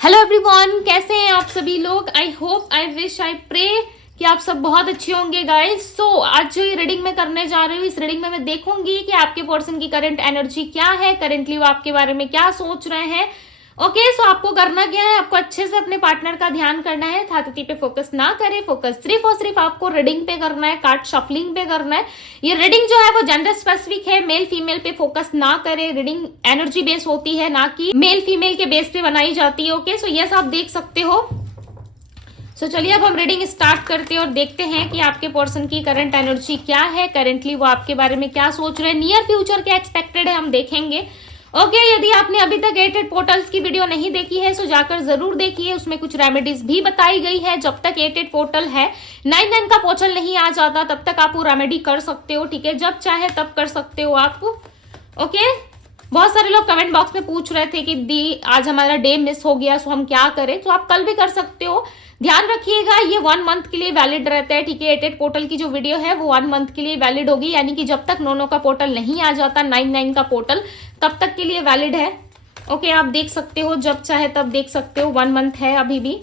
Hello everyone, कैसे हैं आप सभी लोग। I hope, I wish, I pray कि आप सब बहुत अच्छे होंगे गाइस। सो आज जो ये रीडिंग मैं करने जा रही हूँ, इस रीडिंग में मैं देखूंगी कि आपके पर्सन की करंट एनर्जी क्या है, करंटली वो आपके बारे में क्या सोच रहे हैं। ओके, सो आपको करना क्या है, आपको अच्छे से अपने पार्टनर का ध्यान करना है। थातती पे फोकस ना करें, फोकस सिर्फ और सिर्फ आपको रीडिंग पे करना है, कार्ड शफलिंग पे करना है। ये रीडिंग जो है वो जेंडर स्पेसिफिक है, मेल फीमेल पे फोकस ना करें। रीडिंग एनर्जी बेस होती है, ना कि मेल फीमेल के बेस पे बनाई जाती है। ओके, सो यस आप देख सकते हो। सो चलिए अब हम रीडिंग स्टार्ट करते हैं और देखते हैं कि आपके पर्सन की करंट एनर्जी क्या है, करेंटली वो आपके बारे में क्या सोच रहे हैं, नियर फ्यूचर क्या एक्सपेक्टेड है, हम देखेंगे। ओके, यदि आपने अभी तक 8 पोर्टल्स की वीडियो नहीं देखी है तो जाकर जरूर देखिए, उसमें कुछ रेमेडीज भी बताई गई है। जब तक 8 पोर्टल है, 9 का पोर्टल नहीं आ जाता तब तक आप वो रेमेडी कर सकते हो। ठीक है, जब चाहे तब कर सकते हो आप। ओके, बहुत सारे लोग कमेंट बॉक्स में पूछ रहे थे कि दी आज हमारा डे मिस हो गया सो हम क्या करें, तो आप कल भी कर सकते हो। ध्यान रखिएगा ये 1 मंथ के लिए वैलिड रहता है। ठीक है, 8 पोर्टल की जो वीडियो है वो 1 मंथ के लिए वैलिड होगी, यानी कि जब तक 9 का पोर्टल नहीं आ जाता, 9 का पोर्टल, तब तक के लिए वैलिड है। ओके, आप देख सकते हो, जब चाहे तब देख सकते हो, 1 मंथ है अभी भी।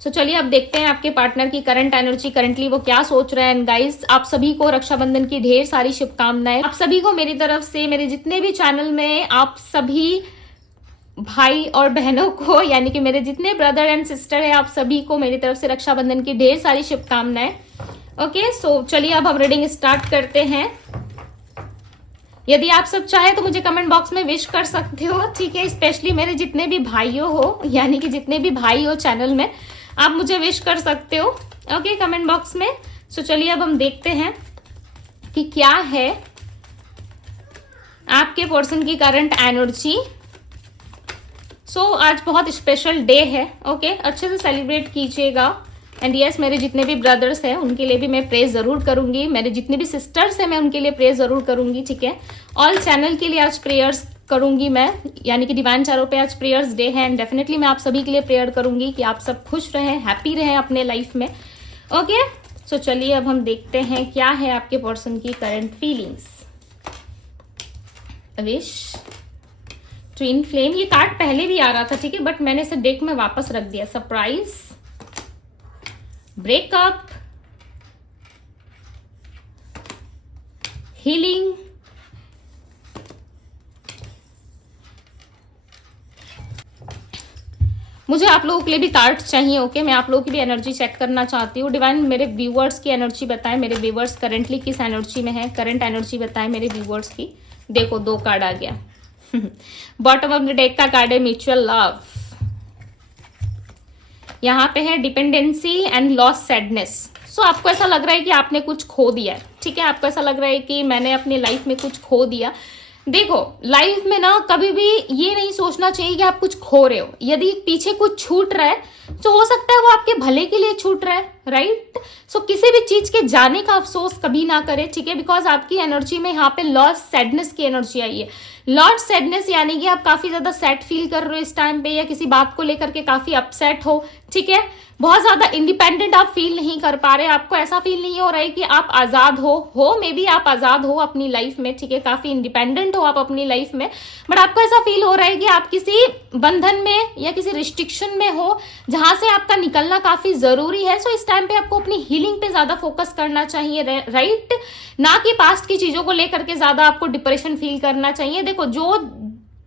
सो चलिए अब देखते हैं आपके पार्टनर की करंट एनर्जी, करंटली वो क्या सोच रहे हैं। गाइस, आप सभी को रक्षाबंधन की ढेर सारी शुभकामनाएं। आप सभी को मेरी तरफ से, मेरे जितने भी चैनल में आप सभी भाई और बहनों को, यानी कि मेरे जितने ब्रदर एंड सिस्टर है, आप सभी को मेरी तरफ से रक्षाबंधन की ढेर सारी शुभकामनाएं। ओके, सो चलिए अब हम रीडिंग स्टार्ट करते हैं। यदि आप सब चाहे तो मुझे कमेंट बॉक्स में विश कर सकते हो। ठीक है, स्पेशली मेरे जितने भी भाइयों हो, यानी कि जितने भी भाई हो चैनल में, आप मुझे विश कर सकते हो। ओके, कमेंट बॉक्स में। सो चलिए अब हम देखते हैं कि क्या है आपके पर्सन की करंट एनर्जी। सो आज बहुत स्पेशल डे है। ओके, अच्छे से सेलिब्रेट कीजिएगा। एंड यस, मेरे जितने भी ब्रदर्स हैं उनके लिए भी मैं प्रेज जरूर करूंगी, मेरे जितने भी सिस्टर्स हैं मैं उनके लिए प्रेज जरूर करूंगी। ठीक है, ऑल चैनल के लिए आज प्रेयर्स करूंगी मैं, यानी कि डिवाइन चारों पे आज प्रेयर्स डे है। एंड डेफिनेटली मैं आप सभी के लिए प्रेयर करूंगी कि आप सब खुश रहें, हैप्पी रहें अपने लाइफ में। ओके, सो चलिए अब हम देखते हैं क्या है आपके पर्सन की current feelings. Wish, twin flame, ये कार्ड पहले भी आ रहा था, ठीक है, बट मैंने इसे डेक में वापस रख दिया। सरप्राइज, ब्रेकअप, हीलिंग, मुझे आप लोगों के लिए भी कार्ड चाहिए। ओके, मैं आप लोगों की भी एनर्जी चेक करना चाहती हूँ। डिवाइन मेरे व्यूवर्स की एनर्जी बताएं, मेरे व्यूवर्स करंटली किस एनर्जी में है, करंट एनर्जी बताएं मेरे व्यूवर्स की। देखो 2 कार्ड आ गया। बॉटम ऑफ द डेक का कार्ड है म्यूचुअल लव। यहाँ पे है डिपेंडेंसी एंड लॉस सैडनेस। सो आपको ऐसा लग रहा है कि आपने कुछ खो दिया है। ठीक है, आपको ऐसा लग रहा है कि मैंने अपनी लाइफ में कुछ खो दिया। देखो, लाइफ में ना कभी भी ये नहीं सोचना चाहिए कि आप कुछ खो रहे हो। यदि पीछे कुछ छूट रहा है तो हो सकता है वो आपके भले के लिए छूट रहा है, राइट। सो किसी भी चीज के जाने का अफसोस कभी ना करें। ठीक है, बिकॉज आपकी एनर्जी में यहाँ पे लॉस सैडनेस की एनर्जी आई है। लॉट सैडनेस यानी कि आप काफी ज्यादा सैड फील कर रहे हो इस टाइम पे, या किसी बात को लेकर के काफी अपसेट हो। ठीक है, बहुत ज्यादा इंडिपेंडेंट आप फील नहीं कर पा रहे, आपको ऐसा फील नहीं हो रहा है कि आप आजाद हो मे बी आप आजाद हो अपनी लाइफ में। ठीक है, काफी इंडिपेंडेंट हो आप अपनी लाइफ में, बट आपको ऐसा फील हो रहा है कि आप किसी बंधन में या किसी रिस्ट्रिक्शन में हो जहां से आपका निकलना काफी जरूरी है। सो इस टाइम पे आपको अपनी हीलिंग पे ज्यादा फोकस करना चाहिए, राइट, ना कि पास्ट की चीजों को लेकर के ज्यादा आपको डिप्रेशन फील करना चाहिए। देखो, जो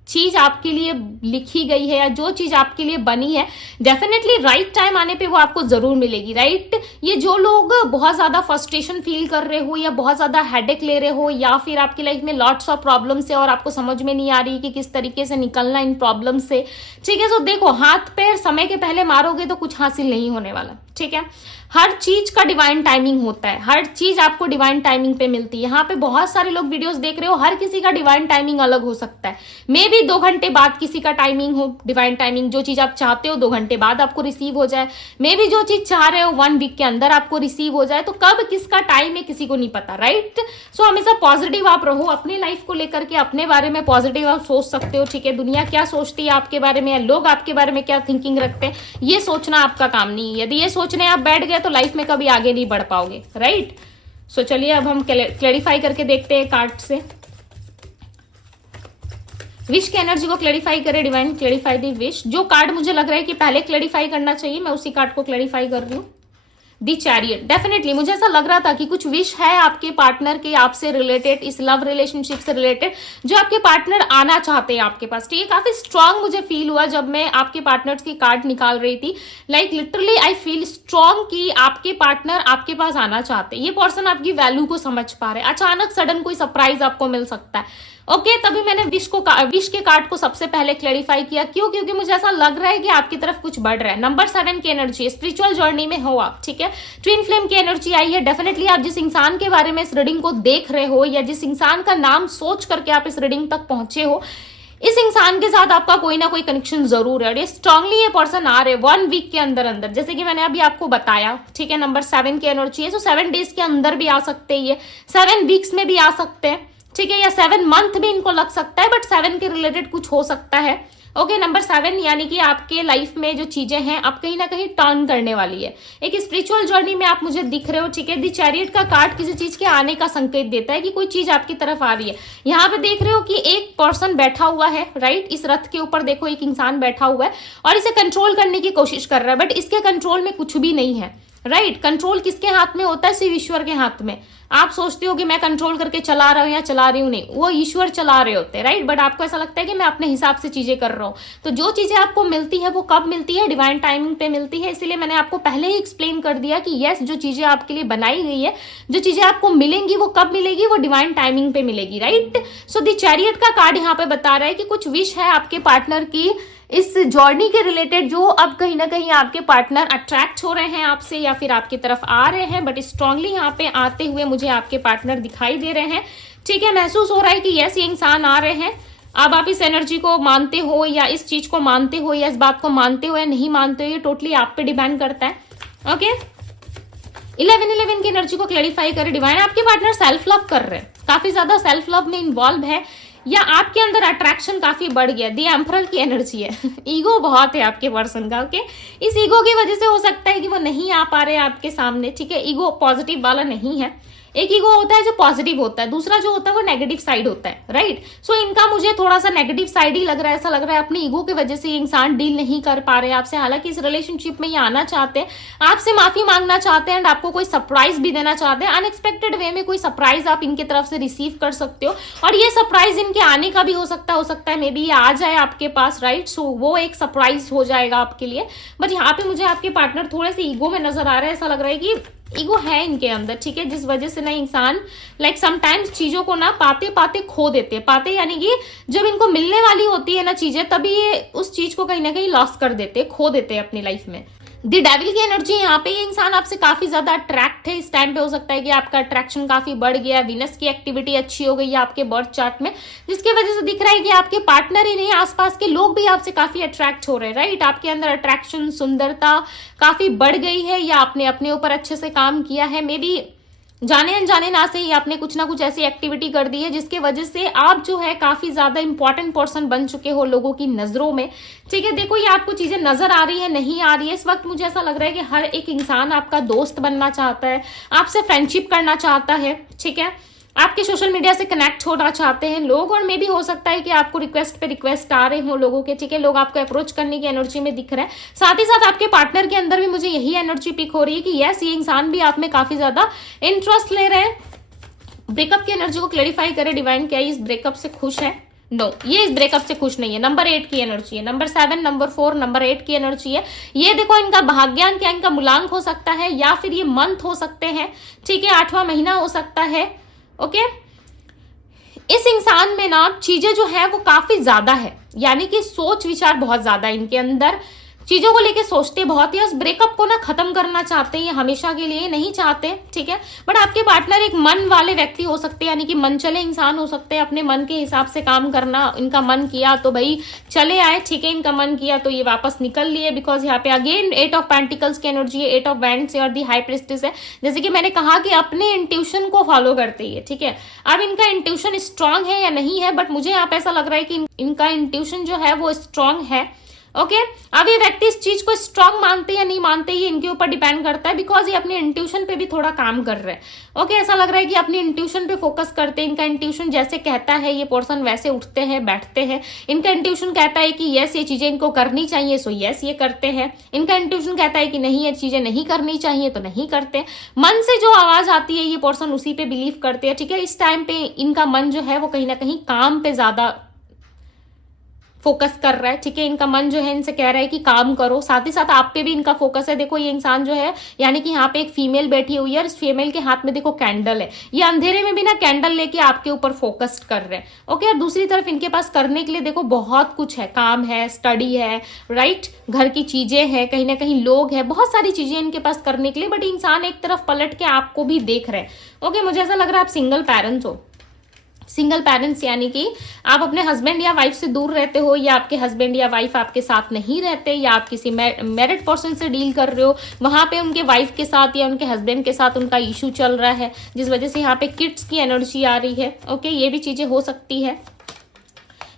चीज आपके लिए लिखी गई है या जो चीज आपके लिए बनी है, डेफिनेटली राइट टाइम आने पे वो आपको जरूर मिलेगी, राइट। ये जो लोग बहुत ज्यादा फ्रस्ट्रेशन फील कर रहे हो या बहुत ज्यादा हेडेक ले रहे हो, या फिर आपकी लाइफ में लॉट्स ऑफ प्रॉब्लम्स है और आपको समझ में नहीं आ रही कि किस तरीके से निकलना इन प्रॉब्लम से, ठीक है। तो देखो, हाथ पैर समय के पहले मारोगे तो कुछ हासिल नहीं होने वाला। ठीक है, हर चीज का डिवाइन टाइमिंग होता है, हर चीज आपको डिवाइन टाइमिंग पे मिलती है। यहाँ पे बहुत सारे लोग वीडियोस देख रहे हो, हर किसी का डिवाइन टाइमिंग अलग हो सकता है। मे बी 2 घंटे बाद किसी का टाइमिंग हो, डिवाइन टाइमिंग, जो चीज आप चाहते हो 2 घंटे बाद आपको रिसीव हो जाए। मे बी जो चीज चाह रहे हो 1 वीक के अंदर आपको रिसीव हो जाए। तो कब किसका टाइम है किसी को नहीं पता, राइट। सो हमेशा पॉजिटिव आप रहो, अपने लाइफ को लेकर के अपने बारे में पॉजिटिव आप सोच सकते हो। ठीक है, दुनिया क्या सोचती है आपके बारे में, लोग आपके बारे में क्या थिंकिंग रखते हैं, ये सोचना आपका काम नहीं है। यदि ये सोचने आप बैठ गए तो लाइफ में कभी आगे नहीं बढ़ पाओगे, राइट। सो चलिए अब हम क्लैरिफाई करके देखते हैं कार्ड से। विश की एनर्जी को क्लैरिफाई करे डिवाइन, क्लैरिफाई दी विश। जो कार्ड मुझे लग रहा है कि पहले क्लैरिफाई करना चाहिए, मैं उसी कार्ड को क्लैरिफाई कर रही हूँ। दी चैरियट, डेफिनेटली मुझे ऐसा लग रहा था कि कुछ विश है आपके पार्टनर के आपसे रिलेटेड, इस लव रिलेशनशिप से रिलेटेड, जो आपके पार्टनर आना चाहते हैं आपके पास। ठीक है, काफी स्ट्रांग मुझे फील हुआ जब मैं आपके पार्टनर्स की कार्ड निकाल रही थी। Like literally I feel strong कि आपके पार्टनर आपके पास आना चाहते हैं। ये पर्सन आपकी वैल्यू को समझ पा रहे हैं। अचानक सडन कोई सरप्राइज आपको मिल सकता है। ओके, तभी मैंने विश के कार्ड को सबसे पहले क्लैरिफाई किया। क्यों? क्योंकि मुझे ऐसा लग रहा है कि आपकी तरफ कुछ बढ़ रहा है। नंबर 7 की एनर्जी, स्पिरिचुअल जर्नी में हो आप। ठीक है, ट्विन फ्लेम की एनर्जी आई है। डेफिनेटली आप जिस इंसान के बारे में इस रीडिंग को देख रहे हो, या जिस इंसान का नाम सोच करके आप इस रीडिंग तक पहुंचे हो, इस इंसान के साथ आपका कोई ना कोई कनेक्शन जरूर है। और ये स्ट्रांगली ये पर्सन आ रहे 1 वीक के अंदर अंदर, जैसे कि मैंने अभी आपको बताया। ठीक है, नंबर 7 की एनर्जी है, तो 7 डेज के अंदर भी आ सकते हैं, ये 7 वीक्स में भी आ सकते हैं। ठीक है, या 7 मंथ भी इनको लग सकता है, बट 7 के रिलेटेड कुछ हो सकता है। ओके, नंबर 7 यानी कि आपके लाइफ में जो चीजें हैं आप कहीं ना कहीं टर्न करने वाली है। एक स्पिरिचुअल जर्नी में आप मुझे दिख रहे हो। ठीक है, दी चैरियट का कार्ड किसी चीज के आने का संकेत देता है कि कोई चीज आपकी तरफ आ रही है। यहाँ पे देख रहे हो कि एक पर्सन बैठा हुआ है, राइट। इस रथ के ऊपर देखो एक इंसान बैठा हुआ है और इसे कंट्रोल करने की कोशिश कर रहा है, बट इसके कंट्रोल में कुछ भी नहीं है, राइट। कंट्रोल किसके हाथ में होता है? सिर्फ ईश्वर के हाथ में। आप सोचते हो कि मैं कंट्रोल करके चला रहा हूं या चला रही हूं, नहीं, वो ईश्वर चला रहे होते हैं, राइट। बट आपको ऐसा लगता है कि मैं अपने हिसाब से चीजें कर रहा हूं। तो जो चीजें आपको मिलती है वो कब मिलती है? डिवाइन टाइमिंग पे मिलती है। इसीलिए मैंने आपको पहले ही एक्सप्लेन कर दिया कि यस, जो चीजें आपके लिए बनाई गई है, जो चीजें आपको मिलेंगी वो कब मिलेगी? वो डिवाइन टाइमिंग पे मिलेगी, राइट। सो द चैरियट का कार्ड यहाँ पे बता रहा है कि कुछ विश है आपके पार्टनर की इस जर्नी के रिलेटेड, जो अब कहीं ना कहीं आपके पार्टनर अट्रैक्ट हो रहे हैं आपसे या फिर आपकी तरफ आ रहे हैं, बट स्ट्रांगली यहाँ पे आते हुए मुझे आपके पार्टनर दिखाई दे रहे हैं। ठीक है, महसूस हो रहा है कि यस, ये इंसान आ रहे हैं। अब आप इस एनर्जी को मानते हो या इस चीज को मानते हो या इस बात को मानते हो या नहीं मानते हो, ये टोटली आप पे डिपेंड करता है। ओके, 11 की एनर्जी को क्लैरिफाई करे डिवाइन। आपके पार्टनर सेल्फ लव कर रहे हैं, काफी ज्यादा सेल्फ लव में इन्वॉल्व है, या आपके अंदर अट्रैक्शन काफी बढ़ गया। दी एम्परर की एनर्जी है। ईगो बहुत है आपके पर्सन का। ओके, इस ईगो की वजह से हो सकता है कि वो नहीं आ पा रहे आपके सामने। ठीक है, ईगो पॉजिटिव वाला नहीं है। एक ईगो होता है जो पॉजिटिव होता है, दूसरा जो होता है वो नेगेटिव साइड होता है, राइट। सो इनका मुझे थोड़ा सा नेगेटिव साइड ही लग रहा है। ऐसा लग रहा है अपनी ईगो की वजह से ये इंसान डील नहीं कर पा रहे आपसे। हालांकि इस रिलेशनशिप में ये आना चाहते हैं, आपसे माफी मांगना चाहते हैं एंड आपको कोई सरप्राइज भी देना चाहते हैं। अनएक्सपेक्टेड वे में कोई सरप्राइज आप इनकी तरफ से रिसीव कर सकते हो, और ये सरप्राइज इनके आने का भी हो सकता है मे बी ये आ जाए आपके पास, राइट। सो वो एक सरप्राइज हो जाएगा आपके लिए। बट यहाँ पे मुझे आपके पार्टनर थोड़े से ईगो में नजर आ रहे हैं। ऐसा लग रहा है कि ईगो है इनके अंदर, ठीक है, जिस वजह से ना इंसान लाइक समटाइम्स चीजों को ना पाते पाते खो देते हैं। पाते यानी कि जब इनको मिलने वाली होती है ना चीजें, तभी ये उस चीज को कहीं ना कहीं लॉस कर देते हैं, खो देते हैं अपनी लाइफ में। द डेविल की एनर्जी यहाँ पे, ये इंसान आपसे काफी ज्यादा अट्रैक्ट है। इस टाइम पे हो सकता है कि आपका अट्रैक्शन काफी बढ़ गया है, वीनस की एक्टिविटी अच्छी हो गई है आपके बर्थ चार्ट में, जिसकी वजह से दिख रहा है कि आपके पार्टनर ही नहीं, आसपास के लोग भी आपसे काफी अट्रैक्ट हो रहे हैं, राइट। आपके अंदर अट्रैक्शन, सुंदरता काफी बढ़ गई है, या आपने अपने ऊपर अच्छे से काम किया है। मे बी जाने अनजाने ना से ही आपने कुछ ना कुछ ऐसी एक्टिविटी कर दी है जिसके वजह से आप जो है काफी ज्यादा इंपॉर्टेंट पर्सन बन चुके हो लोगों की नजरों में। ठीक है, देखो ये आपको चीजें नजर आ रही है, नहीं आ रही है, इस वक्त मुझे ऐसा लग रहा है कि हर एक इंसान आपका दोस्त बनना चाहता है, आपसे फ्रेंडशिप करना चाहता है। ठीक है, आपके सोशल मीडिया से कनेक्ट होना चाहते हैं लोग, और मे भी हो सकता है कि आपको रिक्वेस्ट पे रिक्वेस्ट आ रहे हो लोगों के। ठीक है, लोग आपको अप्रोच करने की एनर्जी में दिख रहा है। साथ ही साथ आपके पार्टनर के अंदर भी मुझे यही एनर्जी पिक हो रही है कि यस, ये इंसान भी आप में काफी ज्यादा इंटरेस्ट ले रहे हैं। ब्रेकअप की एनर्जी को क्लैरिफाई करें डिवाइन, क्या इस ब्रेकअप से खुश है? नो, ये इस ब्रेकअप से खुश नहीं है। नंबर 8 की एनर्जी है, नंबर 7, नंबर 4, नंबर 8 की एनर्जी है। ये देखो इनका भाग्यांक क्या, इनका मूलांक हो सकता है, या फिर ये मंथ हो सकते हैं। ठीक है, 8वां महीना हो सकता है। ओके, इस इंसान में ना चीजें जो है वो काफी ज्यादा है, यानी कि सोच विचार बहुत ज्यादा है इनके अंदर, चीजों को लेके सोचते बहुत ही। उस ब्रेकअप को ना खत्म करना चाहते हैं, हमेशा के लिए नहीं चाहते। ठीक है, बट आपके पार्टनर एक मन वाले व्यक्ति हो सकते हैं, यानी कि मन चले इंसान हो सकते हैं, अपने मन के हिसाब से काम करना। इनका मन किया तो भाई चले आए, ठीक है, इनका मन किया तो ये वापस निकल लिए, बिकॉज यहाँ पे अगेन 8 ऑफ पेंटिकल्स की एनर्जी है, 8 ऑफ वैंड्स और दी हाई प्रिस्टेस है। जैसे कि मैंने कहा कि अपने इंट्यूशन को फॉलो करते ही है। ठीक है, अब इनका इंट्यूशन स्ट्रांग है या नहीं है, बट मुझे यहाँ पे ऐसा लग रहा है कि इनका इंट्यूशन जो है वो स्ट्रांग है। ओके अब ये व्यक्ति इस चीज को स्ट्रांग मानते या नहीं मानते ये इनके ऊपर डिपेंड करता है, बिकॉज ये अपनी इंट्यूशन पे भी थोड़ा काम कर रहे हैं। ओके ऐसा लग रहा है कि अपनी इंट्यूशन पे फोकस करते हैं, इनका इंट्यूशन जैसे कहता है ये पर्सन वैसे उठते हैं बैठते हैं। इनका इंट्यूशन कहता है कि यस ये चीजें इनको करनी चाहिए, सो यस ये करते हैं। इनका इंट्यूशन कहता है कि नहीं ये चीजें नहीं करनी चाहिए तो नहीं करते। मन से जो आवाज आती है ये पर्सन उसी पे बिलीव करते हैं। ठीक है इस टाइम पे इनका मन जो है वो कहीं ना कहीं काम पे ज्यादा फोकस कर रहा है। ठीक है इनका मन जो है इनसे कह रहा है कि काम करो, साथ ही साथ आप पे भी इनका फोकस है। देखो ये इंसान जो है यानी कि यहाँ पे एक फीमेल बैठी हुई है और इस फीमेल के हाथ में देखो कैंडल है, ये अंधेरे में भी ना कैंडल लेके आपके ऊपर फोकस्ड कर रहे हैं। ओके और दूसरी तरफ इनके पास करने के लिए देखो बहुत कुछ है, काम है, स्टडी है, राइट, घर की चीजें हैं, कहीं ना कहीं लोग हैं, बहुत सारी चीजें इनके पास करने के लिए। बट इंसान एक तरफ पलट के आपको भी देख रहे हैं। ओके मुझे ऐसा लग रहा है आप सिंगल पेरेंट्स हो। सिंगल पेरेंट्स यानी कि आप अपने हस्बैंड या वाइफ से दूर रहते हो, या आपके हस्बैंड या वाइफ आपके साथ नहीं रहते, या आप किसी मैरिड पर्सन से डील कर रहे हो, वहां पे उनके वाइफ के साथ या उनके हस्बैंड के साथ उनका इशू चल रहा है जिस वजह से यहाँ पे किड्स की एनर्जी आ रही है। ओके ये भी चीजें हो सकती है।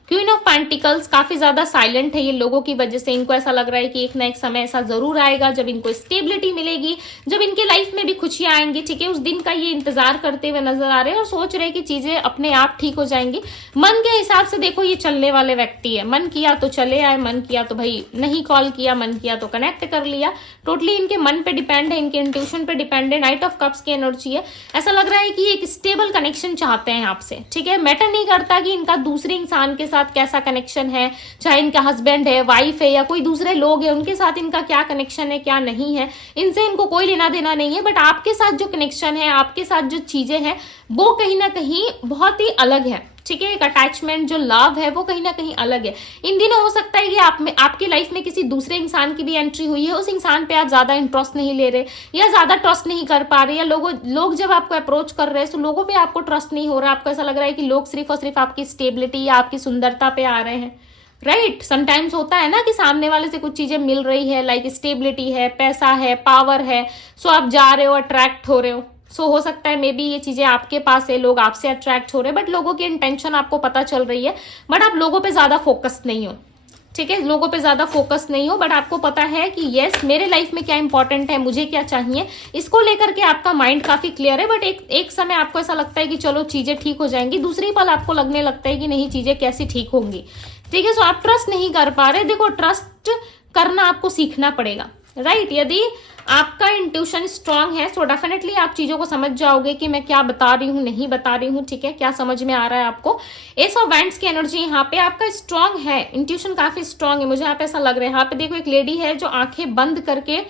क्वीन ऑफ पेंटिकल्स काफी ज्यादा साइलेंट है ये लोगों की वजह से। इनको ऐसा लग रहा है कि एक ना एक समय ऐसा जरूर आएगा जब इनको स्टेबिलिटी मिलेगी, जब इनके लाइफ में भी खुशियां आएंगी। ठीक है उस दिन का ये इंतजार करते हुए नजर आ रहे हैं और सोच रहे हैं कि चीजें अपने आप ठीक हो जाएंगी। मन के हिसाब से देखो ये चलने वाले व्यक्ति है, मन किया तो चले आए, मन किया तो भाई नहीं कॉल किया, मन किया तो कनेक्ट कर लिया। टोटली इनके मन पे डिपेंड है, इनके इंट्यूशन पे डिपेंड है। नाइट ऑफ कप्स की एनर्जी है। ऐसा लग रहा है कि एक स्टेबल कनेक्शन चाहते हैं आपसे। ठीक है मैटर नहीं करता कि इनका दूसरे इंसान के साथ कैसा कनेक्शन है, चाहे इनका हस्बैंड है, वाइफ है या कोई दूसरे लोग हैं, उनके साथ इनका क्या कनेक्शन है क्या नहीं है, इनसे इनको कोई लेना देना नहीं है। बट आपके साथ जो कनेक्शन है, आपके साथ जो चीजें हैं वो कहीं ना कहीं बहुत ही अलग है। ठीक है एक अटैचमेंट जो लव है वो कहीं ना कहीं अलग है। इन दिनों हो सकता है कि आप में आपकी लाइफ में किसी दूसरे इंसान की भी एंट्री हुई है, उस इंसान पे आप ज्यादा इंटरेस्ट नहीं ले रहे या ज्यादा ट्रस्ट नहीं कर पा रहे, या लोग जब आपको अप्रोच कर रहे हैं तो लोगों पे आपको ट्रस्ट नहीं हो रहा। आपको ऐसा लग रहा है कि लोग सिर्फ और सिर्फ आपकी स्टेबिलिटी या आपकी सुंदरता पे आ रहे हैं। राइट समटाइम्स होता है ना कि सामने वाले से कुछ चीजें मिल रही है, लाइक स्टेबिलिटी है, पैसा है, पावर है, सो आप जा रहे हो, अट्रैक्ट हो रहे हो। सो हो सकता है मे बी ये चीजें आपके पास है, लोग आपसे अट्रैक्ट हो रहे हैं, बट लोगों की इंटेंशन आपको पता चल रही है, बट आप लोगों पे ज्यादा फोकस्ड नहीं हो। ठीक है लोगों पे ज्यादा फोकस नहीं हो, बट आपको पता है कि यस मेरे लाइफ में क्या इंपॉर्टेंट है, मुझे क्या चाहिए, इसको लेकर के आपका माइंड काफी क्लियर है। बट एक समय आपको ऐसा लगता है कि चलो चीजें ठीक हो जाएंगी, दूसरी पल आपको लगने लगता है कि नहीं चीजें कैसी ठीक होंगी। ठीक है सो आप ट्रस्ट नहीं कर पा रहे। देखो ट्रस्ट करना आपको सीखना पड़ेगा। राइट यदि आपका इंट्यूशन स्ट्रांग है तो डेफिनेटली आप चीजों को समझ जाओगे कि मैं क्या बता रही हूँ नहीं बता रही हूँ। ठीक है क्या समझ में आ रहा है आपको। एस ऑफ वैंड्स की एनर्जी यहाँ पे आपका स्ट्रांग है, इंट्यूशन काफी स्ट्रांग है, मुझे यहाँ पे ऐसा लग रहा है। यहाँ पे देखो एक लेडी है जो आंखें बंद करके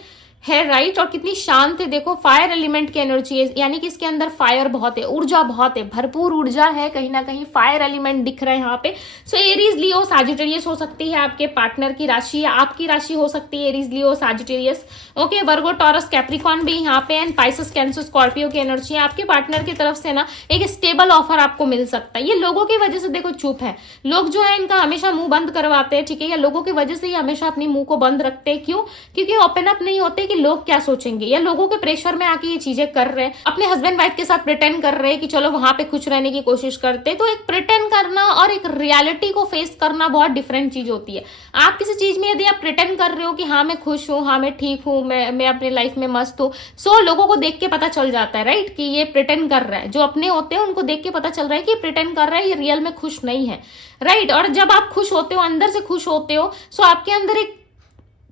है, राइट, और कितनी शांत है। देखो फायर एलिमेंट की एनर्जी है, यानी कि इसके अंदर फायर बहुत है, ऊर्जा बहुत है, भरपूर ऊर्जा है, कहीं ना कहीं फायर एलिमेंट दिख रहा है यहाँ पे। सो एरीज लियो सैजिटेरियस हो सकती है आपके पार्टनर की राशि या आपकी राशि हो सकती है एरीज लियो सैजिटेरियस। ओके वर्गो टॉरस कैप्रिकॉन भी यहाँ पे एंड पाइसेस कैंसर स्कॉर्पियो की एनर्जी है। आपके पार्टनर की तरफ से ना एक स्टेबल ऑफर आपको मिल सकता है। ये लोगों की वजह से देखो चुप है, लोग जो है इनका हमेशा मुंह बंद करवाते हैं। ठीक है या लोगों की वजह से ये हमेशा अपनी मुंह को बंद रखते हैं। क्यों? क्योंकि ओपन अप नहीं होते कि लोग क्या सोचेंगे, या लोगों के प्रेशर में आके ये चीजें कर रहे हैं। अपने हस्बैंड वाइफ के साथ प्रिटेंड कर रहे हैं कि चलो वहां पे खुश रहने की कोशिश करते हैं। तो एक प्रिटेंड करना और एक रियलिटी को फेस करना बहुत डिफरेंट चीज होती है। आप किसी चीज में यदि आप प्रिटेंड कर रहे हो कि हाँ मैं खुश हूँ, हाँ मैं ठीक हूँ, मैं अपनी लाइफ में मस्त हूँ, सो लोगों को देख के पता चल जाता है, राइट, कि ये प्रिटेंड कर रहा है। जो अपने होते हैं उनको देख के पता चल रहा है कि प्रिटेंड कर रहा है, ये रियल में खुश नहीं है, राइट। और जब आप खुश होते हो, अंदर से खुश होते हो, सो आपके अंदर एक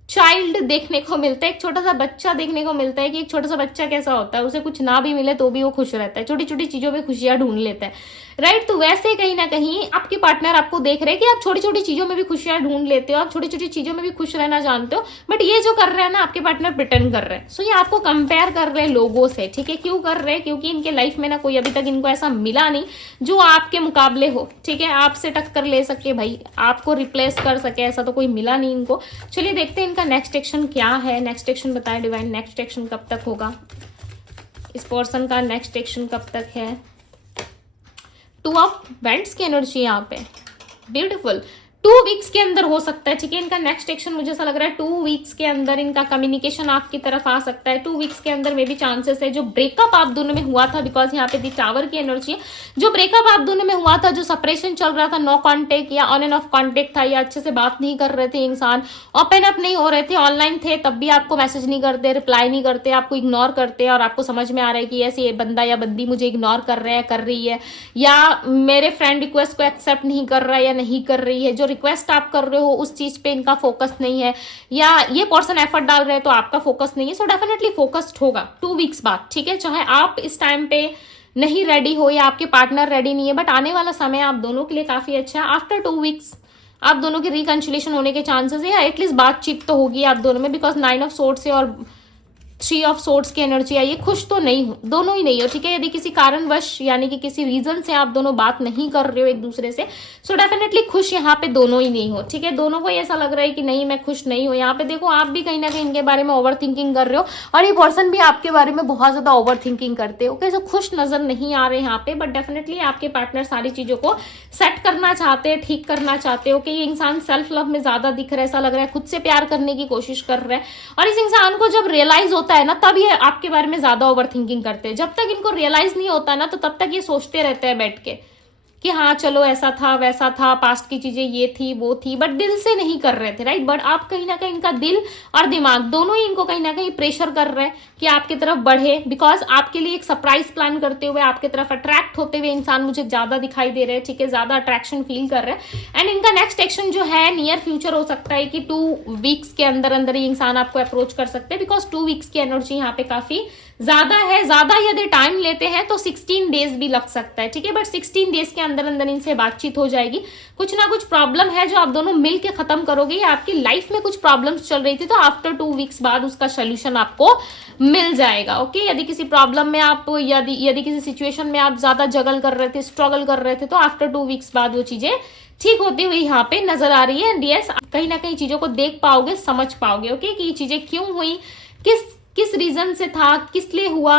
चाइल्ड देखने को मिलता है, एक छोटा सा बच्चा देखने को मिलता है कि एक छोटा सा बच्चा कैसा होता है, उसे कुछ ना भी मिले तो भी वो खुश रहता है, छोटी छोटी चीजों में खुशियां ढूंढ लेता है, राइट। तो वैसे कहीं ना कहीं आपके पार्टनर आपको देख रहे हैं कि आप छोटी छोटी चीजों में भी खुशियां ढूंढ लेते हो, आप छोटी छोटी चीजों में भी खुश रहना जानते हो। बट ये जो कर रहे हैं ना आपके पार्टनर प्रिटेंड कर रहे हैं। सो ये आपको कंपेयर कर रहे हैं लोगों से। ठीक है क्यों कर रहे हैं? क्योंकि इनके लाइफ में ना कोई अभी तक इनको ऐसा मिला नहीं जो आपके मुकाबले हो। ठीक है आपसे टक्कर ले सके, भाई आपको रिप्लेस कर सके, ऐसा तो कोई मिला नहीं इनको। चलिए देखते हैं इनका नेक्स्ट एक्शन क्या है। नेक्स्ट एक्शन बताएं डिवाइन, नेक्स्ट एक्शन कब तक होगा इस पर्सन का, नेक्स्ट एक्शन कब तक है। टू ऑफ वेंट्स की एनर्जी यहाँ पे ब्यूटीफुल। 2 वीक्स के अंदर हो सकता है, ठीक है। इनका नेक्स्ट एक्शन मुझे ऐसा लग रहा है 2 वीक्स के अंदर इनका कम्युनिकेशन आपकी तरफ आ सकता है। 2 वीक्स के अंदर में भी चांसेस है। जो ब्रेकअप आप दोनों में हुआ था, बिकॉज यहाँ पे दी टावर की एनर्जी है, जो ब्रेकअप आप दोनों में हुआ था, जो सेपरेशन चल रहा था, नो कांटेक्ट या ऑन एंड ऑफ कांटेक्ट था, या अच्छे से बात नहीं कर रहे थे, इंसान ओपन अप नहीं हो रहे थे, ऑनलाइन थे तब भी आपको मैसेज नहीं करते, रिप्लाई नहीं करते, आपको इग्नोर करते, और आपको समझ में आ रहा है कि ऐसे बंदा या बंदी मुझे इग्नोर कर रहा है, कर रही है, या मेरे फ्रेंड रिक्वेस्ट को एक्सेप्ट नहीं कर रहा है या नहीं कर रही है, जो रिक्वेस्ट आप कर रहे हो उस चीज पे इनका फोकस नहीं है, या ये पर्सन एफर्ट डाल रहे हैं तो आपका फोकस नहीं है। सो डेफिनेटली फोकस्ड होगा 2 वीक्स बाद, ठीक है। चाहे आप इस टाइम पे नहीं रेडी हो या आपके पार्टनर रेडी नहीं है, बट आने वाला समय आप दोनों के लिए काफी अच्छा है। आफ्टर 2 वीक्स आप दोनों के रिकंसिलिएशन होने के चांसेस है, या एटलीस्ट बातचीत तो होगी आप दोनों में, बिकॉज 9 ऑफ सोर्ड्स है और 3 ऑफ सोर्ड्स की एनर्जी आई है। खुश तो नहीं हो, दोनों ही नहीं हो, ठीक है। यदि किसी कारणवश यानी कि किसी रीजन से आप दोनों बात नहीं कर रहे हो एक दूसरे से, सो डेफिनेटली खुश यहाँ पे दोनों ही नहीं हो, ठीक है। दोनों को ऐसा लग रहा है कि नहीं मैं खुश नहीं हूँ। यहाँ पे देखो आप भी कहीं ना कहीं इनके बारे में ओवर थिंकिंग कर रहे हो, और ये पर्सन भी आपके बारे में बहुत ज्यादा ओवर थिंकिंग करते हो। कैसे खुश नजर नहीं आ रहे यहाँ पे, बट डेफिनेटली आपके पार्टनर सारी चीजों को सेट करना चाहते हैं, ठीक करना चाहते हो। कि ये इंसान सेल्फ लव में ज्यादा दिख रहा है, ऐसा लग रहा है खुद से प्यार करने की कोशिश कर रहा है, और इस इंसान को जब रियलाइज होता है ना, तब ये आपके बारे में ज्यादा ओवर थिंकिंग करते हैं। जब तक इनको रियलाइज नहीं होता ना, तो तब तक ये सोचते रहते हैं बैठ के कि हाँ चलो ऐसा था वैसा था, पास्ट की चीजें ये थी वो थी, बट दिल से नहीं कर रहे थे, राइट। बट आप कहीं ना कहीं इनका दिल और दिमाग दोनों ही इनको कहीं ना कहीं प्रेशर कर रहे हैं कि आपकी तरफ बढ़े, बिकॉज आपके लिए एक सरप्राइज प्लान करते हुए, आपके तरफ अट्रैक्ट होते हुए इंसान मुझे ज्यादा दिखाई दे रहे हैं, ठीक है, ज्यादा अट्रैक्शन फील कर रहे हैं। एंड इनका नेक्स्ट एक्शन जो है नियर फ्यूचर हो सकता है कि 2 वीक्स के अंदर अंदर ही इंसान आपको अप्रोच कर सकते हैं, बिकॉज 2 वीक्स की एनर्जी यहाँ पे काफी ज्यादा है। ज्यादा यदि टाइम लेते हैं तो 16 डेज भी लग सकता है, ठीक है, बट 16 डेज के अंदर अंदर इनसे बातचीत हो जाएगी। कुछ ना कुछ प्रॉब्लम है जो आप दोनों मिल के खत्म करोगे, या आपकी लाइफ में कुछ प्रॉब्लम्स चल रही थी, तो आफ्टर 2 वीक्स बाद उसका सोल्यूशन आपको मिल जाएगा, ओके। यदि किसी प्रॉब्लम में आप यदि किसी सिचुएशन में आप ज्यादा जगल कर रहे थे, स्ट्रगल कर रहे थे, तो आफ्टर 2 वीक्स बाद वो चीजें ठीक होती हुई यहाँ पे नजर आ रही है। एंड यस, कहीं ना कहीं चीजों को देख पाओगे, समझ पाओगे, ओके, कि ये चीजें क्यों हुई, किस रीजन से था, किस लिए हुआ,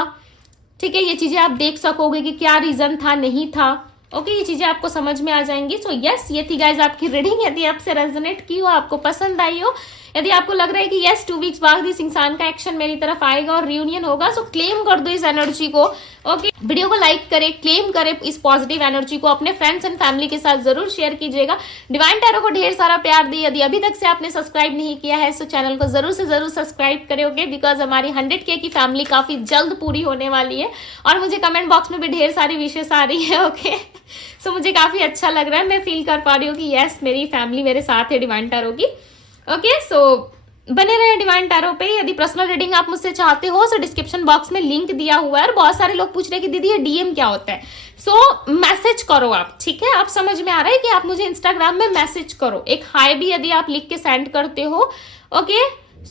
ठीक है। ये चीजें आप देख सकोगे कि क्या रीजन था, नहीं था, ओके। ये चीजें आपको समझ में आ जाएंगी। सो यस, ये थी गाइज आपकी रीडिंग। यदि आपसे रेजोनेट की हो, आपको पसंद आई हो, यदि आपको लग रहा है कि यस 2 वीक्स बाद इस इंसान का एक्शन मेरी तरफ आएगा और रियूनियन होगा, सो क्लेम कर दो इस एनर्जी को, ओके। वीडियो को लाइक करें, क्लेम करें इस पॉजिटिव एनर्जी को, अपने फ्रेंड्स एंड फैमिली के साथ जरूर शेयर कीजिएगा। डिवाइन टैरो को ढेर सारा प्यार दिए। यदि अभी तक से आपने सब्सक्राइब नहीं किया है, तो चैनल को जरूर से जरूर सब्सक्राइब करें, ओके, बिकॉज हमारी 100K की फैमिली काफी जल्द पूरी होने वाली है, और मुझे कमेंट बॉक्स में भी ढेर सारी विशेष आ रही है, ओके। सो मुझे काफी अच्छा लग रहा है, मैं फील कर पा रही हूँ कि यस मेरी फैमिली मेरे साथ है डिवाइन टैरो की, ओके। सो बने रहे डिवाइन टैरो पे। यदि पर्सनल रीडिंग आप मुझसे चाहते हो, तो डिस्क्रिप्शन बॉक्स में लिंक दिया हुआ है। और बहुत सारे लोग पूछ रहे हैं कि दीदी ये डीएम क्या होता है, सो मैसेज करो आप, ठीक है। आप समझ में आ रहा है कि आप मुझे इंस्टाग्राम में मैसेज करो, एक हाई भी यदि आप लिख के सेंड करते हो, ओके,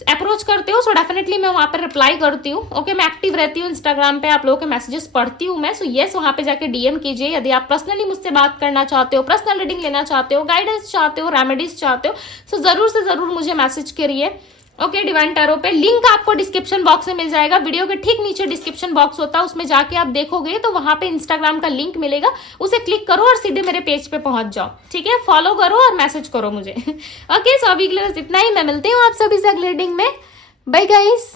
अप्रोच करते हो, सो डेफिनेटली मैं वहां पर रिप्लाई करती हूँ, ओके। मैं एक्टिव रहती हूँ इंस्टाग्राम पे, आप लोगों के मैसेजेस पढ़ती हूँ मैं। सो यस, वहां पे जाके डीएम कीजिए। यदि आप पर्सनली मुझसे बात करना चाहते हो, पर्सनल रीडिंग लेना चाहते हो, गाइडेंस चाहते हो, रेमेडीज चाहते हो, सो जरूर से जरूर मुझे मैसेज करिए, ओके। डिवाइन टैरो पे लिंक आपको डिस्क्रिप्शन बॉक्स में मिल जाएगा। वीडियो के ठीक नीचे डिस्क्रिप्शन बॉक्स होता है, उसमें जाके आप देखोगे तो वहां पे इंस्टाग्राम का लिंक मिलेगा, उसे क्लिक करो और सीधे मेरे पेज पे पहुंच जाओ, ठीक है। फॉलो करो और मैसेज करो मुझे, ओके। सो अभी के लिए बस इतना ही, मैं मिलती हूँ आप सभी से अगले रीडिंग में। Bye guys.